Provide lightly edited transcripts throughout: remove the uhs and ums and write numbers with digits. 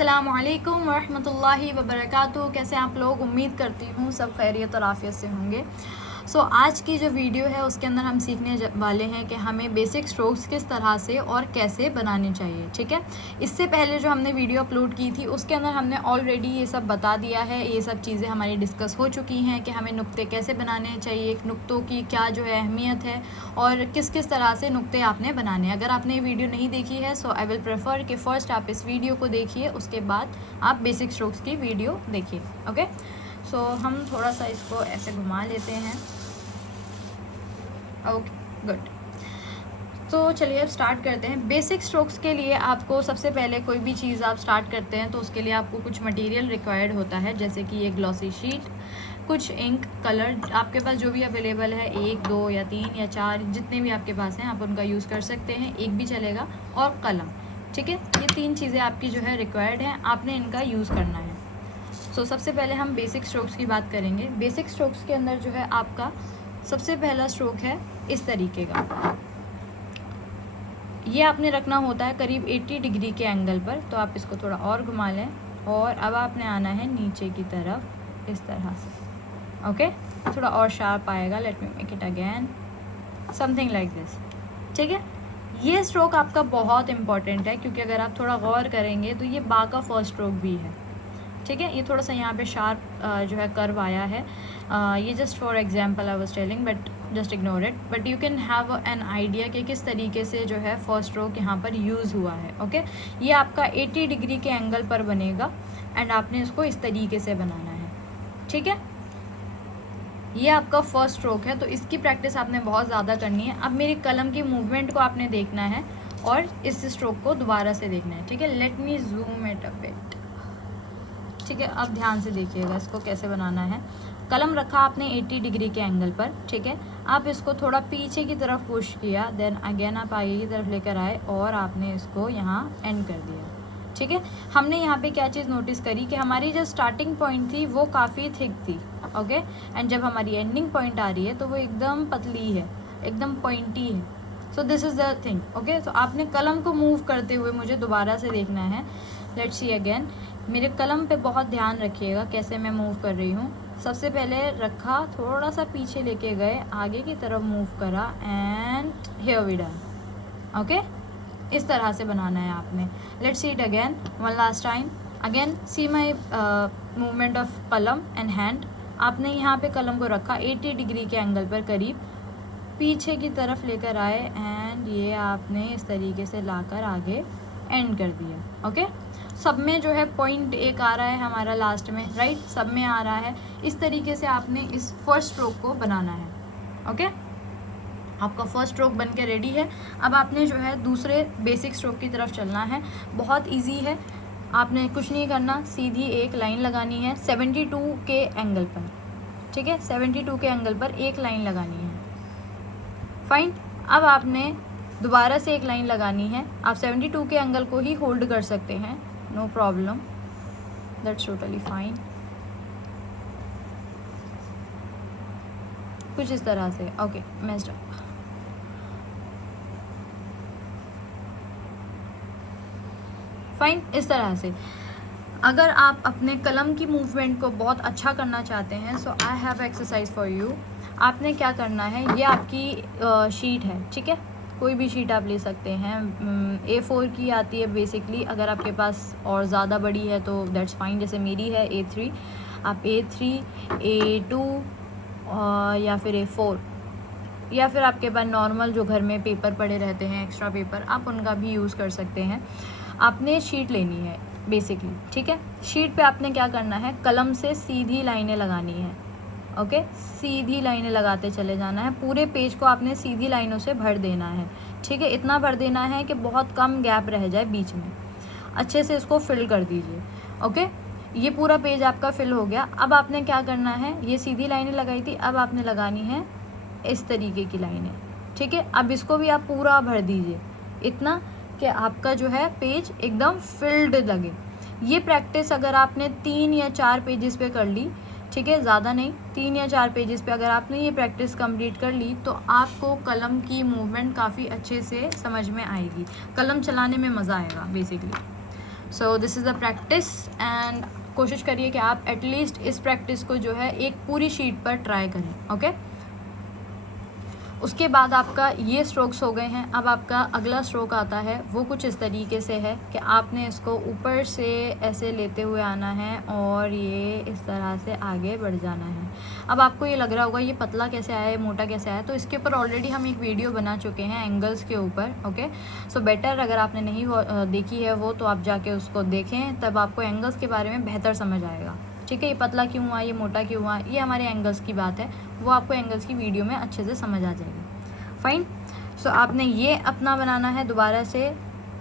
अस्सलामुअलैकुम वरहमतुल्लाहि वबरकातुहू। कैसे आप लोग? उम्मीद करती हूँ सब खैरियत और आफ़ियत से होंगे। आज की जो वीडियो है उसके अंदर हम सीखने वाले हैं कि हमें बेसिक स्ट्रोक्स किस तरह से और कैसे बनाने चाहिए। ठीक है, इससे पहले जो हमने वीडियो अपलोड की थी उसके अंदर हमने ऑलरेडी ये सब बता दिया है। ये सब चीज़ें हमारी डिस्कस हो चुकी हैं कि हमें नुक्ते कैसे बनाने चाहिए, नुक्तों की क्या जो है अहमियत है और किस किस तरह से नुक्ते आपने बनाने हैं। अगर आपने ये वीडियो नहीं देखी है सो आई विल प्रेफर कि फ़र्स्ट आप इस वीडियो को देखिए, उसके बाद आप बेसिक स्ट्रोक्स की वीडियो देखिए। ओके, हम थोड़ा सा इसको ऐसे घुमा लेते हैं। Okay good. तो चलिए अब स्टार्ट करते हैं। बेसिक स्ट्रोक्स के लिए आपको सबसे पहले कोई भी चीज़ आप स्टार्ट करते हैं तो उसके लिए आपको कुछ मटेरियल रिक्वायर्ड होता है, जैसे कि ये ग्लॉसी शीट, कुछ इंक, कलर आपके पास जो भी अवेलेबल है, 1 2 या 3 या 4 जितने भी आपके पास हैं आप उनका यूज़ कर सकते हैं, एक भी चलेगा, और कलम। ठीक है, ये 3 चीज़ें आपकी जो है रिक्वायर्ड हैं, आपने इनका यूज़ करना है। सबसे पहले हम बेसिक स्ट्रोक्स की बात करेंगे। बेसिक स्ट्रोक्स के अंदर जो है आपका सबसे पहला स्ट्रोक है इस तरीके का। ये आपने रखना होता है करीब 80 डिग्री के एंगल पर। तो आप इसको थोड़ा और घुमा लें और अब आपने आना है नीचे की तरफ इस तरह से। ओके, थोड़ा और शार्प आएगा। Let me make it again, something like this. ठीक है, ये स्ट्रोक आपका बहुत इंपॉर्टेंट है क्योंकि अगर आप थोड़ा गौर करेंगे तो ये बा का फर्स्ट स्ट्रोक भी है। ठीक है, ये थोड़ा सा यहाँ पे शार्प जो है कर्व आया है। ये just for example I was telling, but just ignore it. But you can have an idea कि किस तरीके से जो है फर्स्ट स्ट्रोक यहाँ पर यूज़ हुआ है। ओके, ये आपका 80 डिग्री के एंगल पर बनेगा एंड आपने इसको इस तरीके से बनाना है। ठीक है, ये आपका फर्स्ट स्ट्रोक है, तो इसकी प्रैक्टिस आपने बहुत ज़्यादा करनी है। अब मेरी कलम की मूवमेंट को आपने देखना है और इस स्ट्रोक को दोबारा से देखना है। ठीक है, let me zoom it a bit. ठीक है, अब ध्यान से देखिएगा इसको कैसे बनाना है। कलम रखा आपने 80 डिग्री के एंगल पर। ठीक है, आप इसको थोड़ा पीछे की तरफ पुश किया, देन अगेन आप आगे की तरफ लेकर आए और आपने इसको यहाँ एंड कर दिया। ठीक है, हमने यहाँ पे क्या चीज़ नोटिस करी कि हमारी जो स्टार्टिंग पॉइंट थी वो काफ़ी थिक थी। ओके, एंड जब हमारी एंडिंग पॉइंट आ रही है तो वो एकदम पतली है, एकदम पॉइंटी है। So this is the thing. Okay, तो आपने कलम को मूव करते हुए मुझे दोबारा से देखना है। Let's see again. मेरे कलम पे बहुत ध्यान रखिएगा कैसे मैं मूव कर रही हूँ। सबसे पहले रखा, थोड़ा सा पीछे लेके गए, आगे की तरफ मूव करा and here we done. Okay, इस तरह से बनाना है आपने। Let's see it again one last time. Again see my movement of कलम एंड हैंड। आपने यहाँ पे कलम को रखा 80 डिग्री के एंगल पर करीब, पीछे की तरफ लेकर आए एंड ये आपने इस तरीके से लाकर आगे एंड कर दिया। ओके, सब में जो है पॉइंट एक आ रहा है हमारा लास्ट में, राइट, सब में आ रहा है। इस तरीके से आपने इस फर्स्ट स्ट्रोक को बनाना है। ओके, आपका फर्स्ट स्ट्रोक बन के रेडी है। अब आपने जो है दूसरे बेसिक स्ट्रोक की तरफ चलना है। बहुत इजी है, आपने कुछ नहीं करना, सीधी एक लाइन लगानी है 72 के एंगल पर। ठीक है, 72 के एंगल पर एक लाइन लगानी है। फाइन, अब आपने दोबारा से एक लाइन लगानी है। आप 72 के एंगल को ही होल्ड कर सकते हैं, no problem, that's totally fine. कुछ इस तरह से। Okay, messed up. फाइन, इस तरह से। अगर आप अपने कलम की मूवमेंट को बहुत अच्छा करना चाहते हैं so I have exercise for you. आपने क्या करना है, ये आपकी शीट है। ठीक है, कोई भी शीट आप ले सकते हैं। A4 की आती है बेसिकली, अगर आपके पास और ज़्यादा बड़ी है तो दैट्स फाइन, जैसे मेरी है A3। आप A3, A2 या फिर A4, या फिर आपके पास नॉर्मल जो घर में पेपर पड़े रहते हैं, एक्स्ट्रा पेपर, आप उनका भी यूज़ कर सकते हैं। आपने शीट लेनी है बेसिकली। ठीक है, शीट पे आपने क्या करना है, कलम से सीधी लाइनें लगानी है। ओके, सीधी लाइनें लगाते चले जाना है। पूरे पेज को आपने सीधी लाइनों से भर देना है। ठीक है, इतना भर देना है कि बहुत कम गैप रह जाए बीच में। अच्छे से इसको फिल कर दीजिए। ओके, ये पूरा पेज आपका फिल हो गया। अब आपने क्या करना है, ये सीधी लाइनें लगाई थी, अब आपने लगानी है इस तरीके की लाइनें। ठीक है, अब इसको भी आप पूरा भर दीजिए, इतना कि आपका जो है पेज एकदम फिल्ड लगे। ये प्रैक्टिस अगर आपने 3 या 4 पेजेस पे कर ली, ठीक है, ज़्यादा नहीं, 3 या 4 पेजेस पे अगर आपने ये प्रैक्टिस कंप्लीट कर ली तो आपको कलम की मूवमेंट काफ़ी अच्छे से समझ में आएगी, कलम चलाने में मज़ा आएगा basically. So this is the practice and कोशिश करिए कि आप एटलीस्ट इस प्रैक्टिस को जो है एक पूरी शीट पर ट्राई करें, ओके। उसके बाद आपका ये स्ट्रोक्स हो गए हैं। अब आपका अगला स्ट्रोक आता है, वो कुछ इस तरीके से है कि आपने इसको ऊपर से ऐसे लेते हुए आना है और ये इस तरह से आगे बढ़ जाना है। अब आपको ये लग रहा होगा ये पतला कैसे आया है, मोटा कैसे आया, तो इसके ऊपर ऑलरेडी हम एक वीडियो बना चुके हैं एंगल्स के ऊपर, ओके। सो बेटर अगर आपने नहीं देखी है वो, तो आप जाके उसको देखें, तब आपको एंगल्स के बारे में बेहतर समझ आएगा, ठीक है। ये पतला क्यों हुआ, ये मोटा क्यों हुआ, ये हमारे एंगल्स की बात है, वो आपको एंगल्स की वीडियो में अच्छे से समझ आ जाएगी। फाइन। सो आपने ये अपना बनाना है, दोबारा से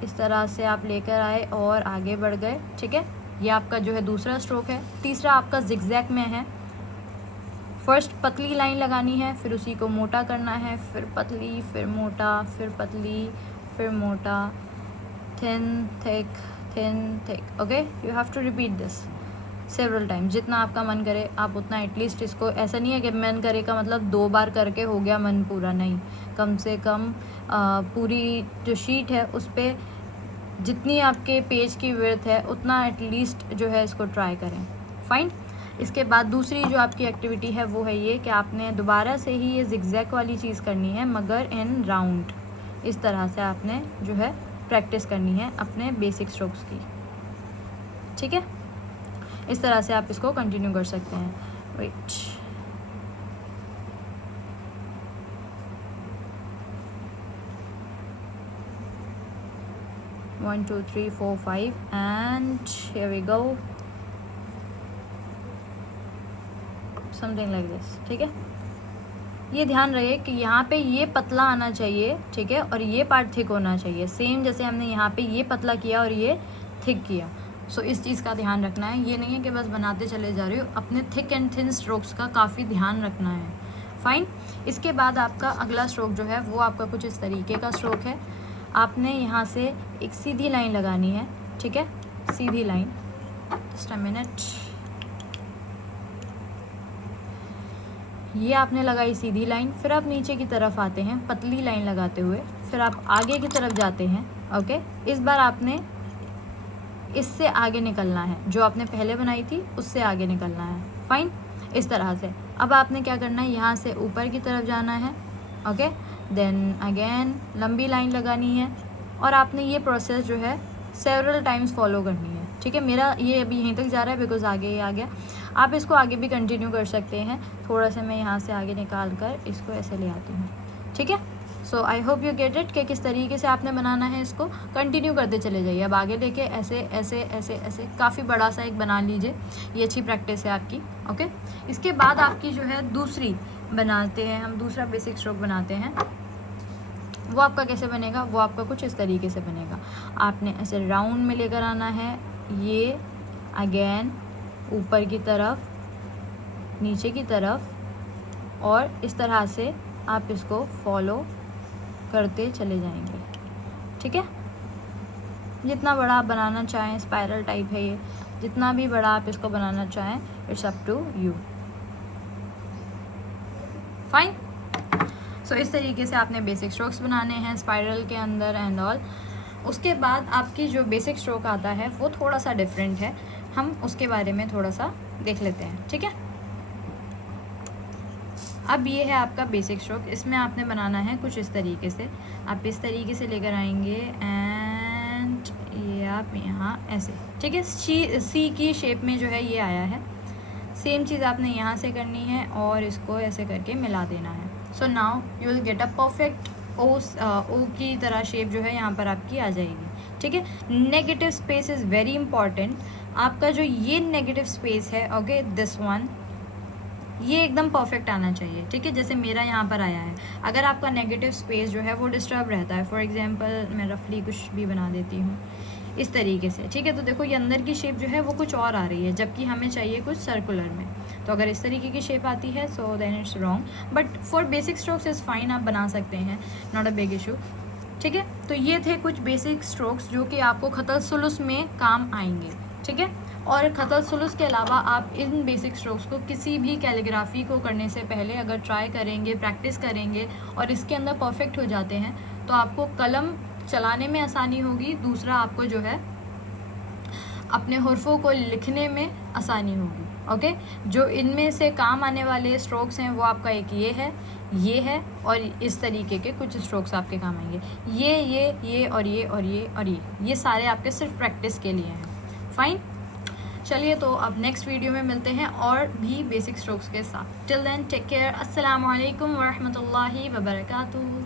इस तरह से आप लेकर आए और आगे बढ़ गए, ठीक है। ये आपका जो है दूसरा स्ट्रोक है। तीसरा आपका जिगजैग में है। फर्स्ट पतली लाइन लगानी है, फिर उसी को मोटा करना है, फिर पतली, फिर मोटा, फिर पतली, फिर मोटा, thin thick, okay. You have to repeat this several time, जितना आपका मन करे आप उतना एटलीस्ट इसको, ऐसा नहीं है कि मन करे का मतलब 2 बार करके हो गया मन पूरा, नहीं, कम से कम पूरी जो शीट है उस पर जितनी आपके पेज की विड्थ है उतना एटलीस्ट जो है इसको ट्राई करें। फाइन। इसके बाद दूसरी जो आपकी एक्टिविटी है वो है ये कि आपने दोबारा से ही ये जिगजैग वाली चीज़ करनी है, मगर इन राउंड। इस तरह से आपने जो है प्रैक्टिस करनी है अपने बेसिक स्ट्रोक्स की, ठीक है। इस तरह से आप इसको कंटिन्यू कर सकते हैं। Wait, one two three four five and here we go, something like this, ठीक है। ये ध्यान रहे कि यहाँ पे ये पतला आना चाहिए, ठीक है, और ये पार्ट थिक होना चाहिए, सेम जैसे हमने यहाँ पे ये पतला किया और ये थिक किया। सो इस चीज़ का ध्यान रखना है। ये नहीं है कि बस बनाते चले जा रहे हो, अपने थिक एंड थिन स्ट्रोक्स का काफ़ी ध्यान रखना है। फाइन। इसके बाद आपका अगला स्ट्रोक जो है वो आपका कुछ इस तरीके का स्ट्रोक है। आपने यहाँ से एक सीधी लाइन लगानी है, ठीक है, सीधी लाइन। Just a minute. ये आपने लगाई सीधी लाइन, फिर आप नीचे की तरफ आते हैं पतली लाइन लगाते हुए, फिर आप आगे की तरफ जाते हैं, ओके। इस बार आपने इससे आगे निकलना है, जो आपने पहले बनाई थी उससे आगे निकलना है। फाइन। इस तरह से अब आपने क्या करना है, यहाँ से ऊपर की तरफ जाना है, ओके। देन अगेन लंबी लाइन लगानी है और आपने ये प्रोसेस जो है सेवरल टाइम्स फॉलो करनी है, ठीक है। मेरा ये अभी यहीं तक जा रहा है बिकॉज आगे ये आ गया। आप इसको आगे भी कंटिन्यू कर सकते हैं। थोड़ा सा मैं यहाँ से आगे निकाल कर इसको ऐसे ले आती हूँ, ठीक है। So I hope you get it कि किस तरीके से आपने बनाना है, इसको कंटिन्यू करते चले जाइए। अब आगे लेके ऐसे ऐसे ऐसे ऐसे काफ़ी बड़ा सा एक बना लीजिए। ये अच्छी प्रैक्टिस है आपकी, ओके। इसके बाद आपकी जो है दूसरी बनाते हैं हम, दूसरा बेसिक स्ट्रोक बनाते हैं। वो आपका कैसे बनेगा, वो आपका कुछ इस तरीके से बनेगा। आपने ऐसे राउंड में लेकर आना है, ये अगेन ऊपर की तरफ, नीचे की तरफ, और इस तरह से आप इसको फॉलो करते चले जाएंगे, ठीक है। जितना बड़ा आप बनाना चाहें, स्पाइरल टाइप है ये, जितना भी बड़ा आप इसको बनाना चाहें, it's up to you. Fine. So इस तरीके से आपने बेसिक स्ट्रोक्स बनाने हैं स्पाइरल के अंदर एंड ऑल। उसके बाद आपकी जो बेसिक स्ट्रोक आता है वो थोड़ा सा डिफरेंट है, हम उसके बारे में थोड़ा सा देख लेते हैं, ठीक है। अब ये है आपका बेसिक स्ट्रोक। इसमें आपने बनाना है कुछ इस तरीके से। आप इस तरीके से लेकर आएंगे एंड ये आप यहाँ ऐसे, ठीक है, सी की शेप में जो है ये आया है। सेम चीज़ आपने यहाँ से करनी है और इसको ऐसे करके मिला देना है। So now you will get a perfect O की तरह शेप जो है यहाँ पर आपकी आ जाएगी, ठीक है। Negative space is very important. आपका जो ये नेगेटिव स्पेस है, ओके, दिस वन, ये एकदम परफेक्ट आना चाहिए, ठीक है, जैसे मेरा यहाँ पर आया है। अगर आपका नेगेटिव स्पेस जो है वो डिस्टर्ब रहता है, फॉर एग्जांपल मैं रफली कुछ भी बना देती हूँ इस तरीके से, ठीक है, तो देखो ये अंदर की शेप जो है वो कुछ और आ रही है, जबकि हमें चाहिए कुछ सर्कुलर में। तो अगर इस तरीके की शेप आती है so then it's wrong, but for basic strokes is fine, आप बना सकते हैं, नॉट अ बिग इशू, ठीक है। तो ये थे कुछ बेसिक स्ट्रोक्स जो कि आपको खतल सुलुस में काम आएंगे, ठीक है। और खतल सुलुस के अलावा आप इन बेसिक स्ट्रोक्स को किसी भी कैलीग्राफी को करने से पहले अगर ट्राई करेंगे, प्रैक्टिस करेंगे और इसके अंदर परफेक्ट हो जाते हैं तो आपको कलम चलाने में आसानी होगी। दूसरा, आपको जो है अपने हुर्फ़ों को लिखने में आसानी होगी। ओके, जो इनमें से काम आने वाले स्ट्रोक्स हैं वो आपका एक ये है और इस तरीके के कुछ स्ट्रोक्स आपके काम आएंगे। ये और ये और ये और ये सारे आपके सिर्फ प्रैक्टिस के लिए हैं। फाइन, चलिए तो अब नेक्स्ट वीडियो में मिलते हैं और भी बेसिक स्ट्रोक्स के साथ। Till then take care. अस्सलामु अलैकुम व रहमतुल्लाहि व बरकातुहू।